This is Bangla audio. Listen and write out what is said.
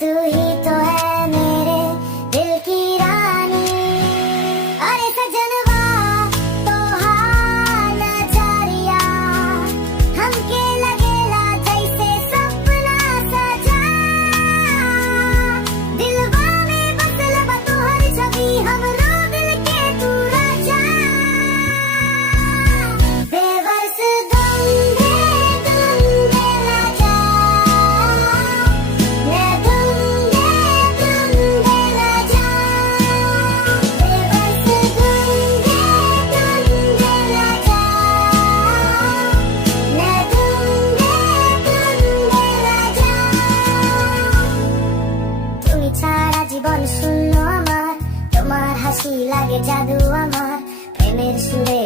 तू ही तो है मेरे दिल की रानी। अरे सजनवा तो हाल नजरिया हमके लगेला जैसे सपना सजा। दिलवा में बसल बा तोहर छवि हमरो दिल के तू राजा। बेबस गंधे गंधे राजा मैं गंधे गंधे राजा। बेबस गंधे गंधे राजा मैं गंधे गंधे राजा। তুমি ছাড়া জীবন শূন্য আমার, তোমার হাসি লাগে জাদু আমার, প্রেমের সুরে